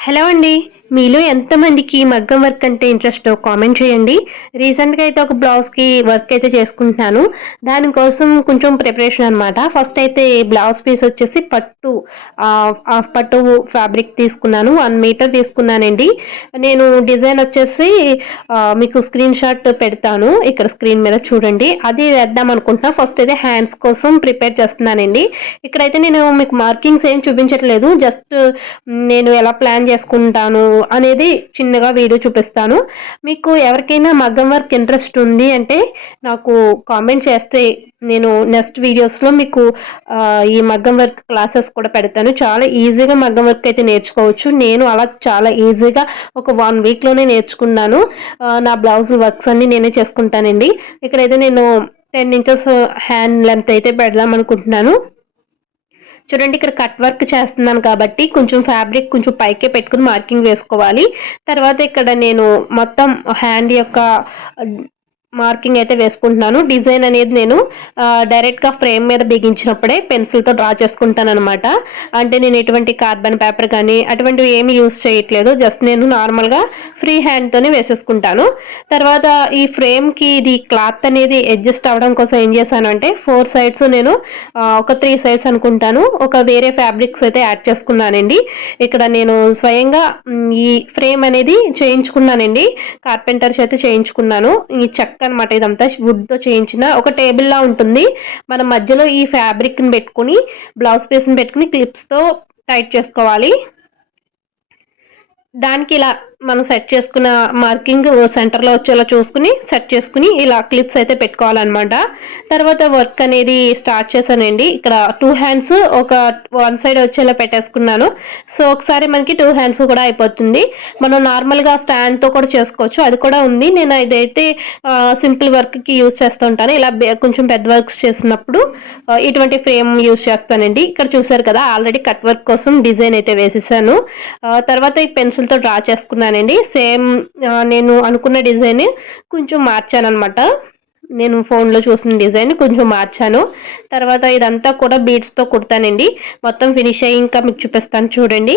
Hello అండి. మీలో ఎంతమందికి మగ్గం వర్క్ అంటే ఇంట్రెస్ట్ కామెంట్ చేయండి. రీసెంట్గా అయితే ఒక బ్లౌజ్కి వర్క్ అయితే చేసుకుంటున్నాను. దానికోసం కొంచెం ప్రిపరేషన్ అనమాట ఫస్ట్ అయితే బ్లౌజ్ పీస్ వచ్చేసి పట్టు హాఫ్ పట్టు ఫ్యాబ్రిక్ తీసుకున్నాను. వన్ మీటర్ తీసుకున్నానండి. నేను డిజైన్ వచ్చేసి మీకు స్క్రీన్ షాట్ పెడతాను. ఇక్కడ స్క్రీన్ మీద చూడండి. అది వేద్దాం అనుకుంటున్నా. ఫస్ట్ అయితే హ్యాండ్స్ కోసం ప్రిపేర్ చేస్తున్నానండి. ఇక్కడైతే నేను మీకు మార్కింగ్స్ ఏం చూపించట్లేదు. జస్ట్ నేను ఎలా ప్లాన్ చేసుకుంటాను అనేది చిన్నగా వీడియో చూపిస్తాను. మీకు ఎవరికైనా మగ్గం వర్క్ ఇంట్రెస్ట్ ఉంది అంటే నాకు కామెంట్ చేస్తే నేను నెక్స్ట్ వీడియోస్లో మీకు ఈ మగ్గం వర్క్ క్లాసెస్ కూడా పెడతాను. చాలా ఈజీగా మగ్గం వర్క్ అయితే నేర్చుకోవచ్చు. నేను అలా చాలా ఈజీగా ఒక వన్ వీక్లోనే నేర్చుకున్నాను. నా బ్లౌజ్ వర్క్స్ అన్ని నేనే చేసుకుంటానండి. ఇక్కడైతే నేను టెన్ ఇంచెస్ హ్యాండ్ లెంత్ అయితే పెడదాం అనుకుంటున్నాను చూడండి ఇక్కడ కట్ వర్క్ చేస్తున్నాను కాబట్టి కొంచెం ఫ్యాబ్రిక్ కొంచెం పైకే పెట్టుకుని మార్కింగ్ వేసుకోవాలి. తర్వాత ఇక్కడ నేను మొత్తం హ్యాండ్ యొక్క మార్కింగ్ అయితే వేసుకుంటున్నాను. డిజైన్ అనేది నేను డైరెక్ట్గా ఫ్రేమ్ మీద బిగించినప్పుడే పెన్సిల్తో డ్రా చేసుకుంటాను అనమాట అంటే నేను ఎటువంటి కార్బన్ పేపర్ కానీ అటువంటివి ఏమి యూస్ చేయట్లేదు. జస్ట్ నేను నార్మల్గా ఫ్రీ హ్యాండ్తోనే వేసేసుకుంటాను. తర్వాత ఈ ఫ్రేమ్కి ఇది క్లాత్ అనేది అడ్జస్ట్ అవ్వడం కోసం ఏం చేశాను అంటే ఫోర్ సైడ్స్ నేను ఒక త్రీ సైడ్స్ అనుకుంటాను. ఒక వేరే ఫ్యాబ్రిక్స్ అయితే యాడ్ చేసుకున్నానండి. ఇక్కడ నేను స్వయంగా ఈ ఫ్రేమ్ అనేది చేయించుకున్నానండి. కార్పెంటర్స్ అయితే చేయించుకున్నాను. ఈ చెక్క వర్క్ అనమాట ఇదంతా వుడ్తో చేయించిన ఒక టేబుల్ లా ఉంటుంది. మన మధ్యలో ఈ ఫ్యాబ్రిక్ని పెట్టుకుని బ్లౌజ్ పీస్ని పెట్టుకుని క్లిప్స్తో టైట్ చేసుకోవాలి. దానికి ఇలా మనం సెట్ చేసుకున్న మార్కింగ్ సెంటర్లో వచ్చేలా చూసుకుని సెట్ చేసుకుని ఇలా క్లిప్స్ అయితే పెట్టుకోవాలన్నమాట. తర్వాత వర్క్ అనేది స్టార్ట్ చేశానండి. ఇక్కడ టూ హ్యాండ్స్ ఒక వన్ సైడ్ వచ్చేలా పెట్టేసుకున్నాను. సో ఒకసారి మనకి టూ హ్యాండ్స్ కూడా అయిపోతుంది. మనం నార్మల్గా స్టాండ్తో కూడా చేసుకోవచ్చు. అది కూడా ఉంది. నేను ఇదైతే సింపుల్ వర్క్కి యూజ్ చేస్తుంటాను. ఇలా కొంచెం పెద్ద వర్క్స్ చేసినప్పుడు ఇటువంటి ఫ్రేమ్ యూజ్ చేస్తానండి. ఇక్కడ చూసారు కదా ఆల్రెడీ కట్ వర్క్ కోసం డిజైన్ అయితే వేసేసాను. తర్వాత ఈ పెన్సిల్తో డ్రా చేసుకున్నాను. చేశానండి సేమ్ నేను అనుకున్న డిజైన్ కొంచెం మార్చాను అనమాట నేను ఫోన్లో చూసిన డిజైన్ కొంచెం మార్చాను. తర్వాత ఇదంతా కూడా బీడ్స్తో కుడతానండి. మొత్తం ఫినిష్ అయ్యి ఇంకా మీకు చూపిస్తాను చూడండి.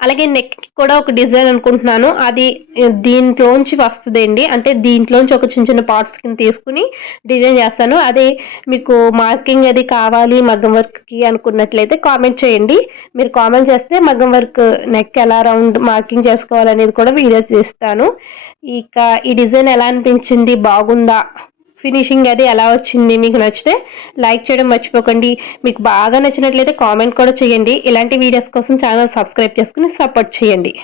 అలాగే నెక్ కూడా ఒక డిజైన్ అనుకుంటున్నాను. అది దీంట్లోంచి వస్తుందండి అంటే దీంట్లోంచి ఒక చిన్న చిన్న పార్ట్స్ కింద తీసుకుని డిజైన్ చేస్తాను. అదే మీకు మార్కింగ్ అది కావాలి మగ్గం వర్క్కి అనుకున్నట్లయితే కామెంట్ చేయండి. మీరు కామెంట్ చేస్తే మగ్గం వర్క్ నెక్ ఎలా రౌండ్ మార్కింగ్ చేసుకోవాలనేది కూడా వీడియో చేస్తాను. ఇక ఈ డిజైన్ ఎలా అనిపించింది? బాగుందా? ఫినిషింగ్ అది ఎలా వచ్చింది. మీకు నచ్చితే లైక్ చేయడం మర్చిపోకండి. మీకు బాగా నచ్చినట్లయితే కామెంట్ కూడా చేయండి. ఇలాంటి వీడియోస్ కోసం ఛానల్ సబ్స్క్రైబ్ చేసుకుని సపోర్ట్ చేయండి.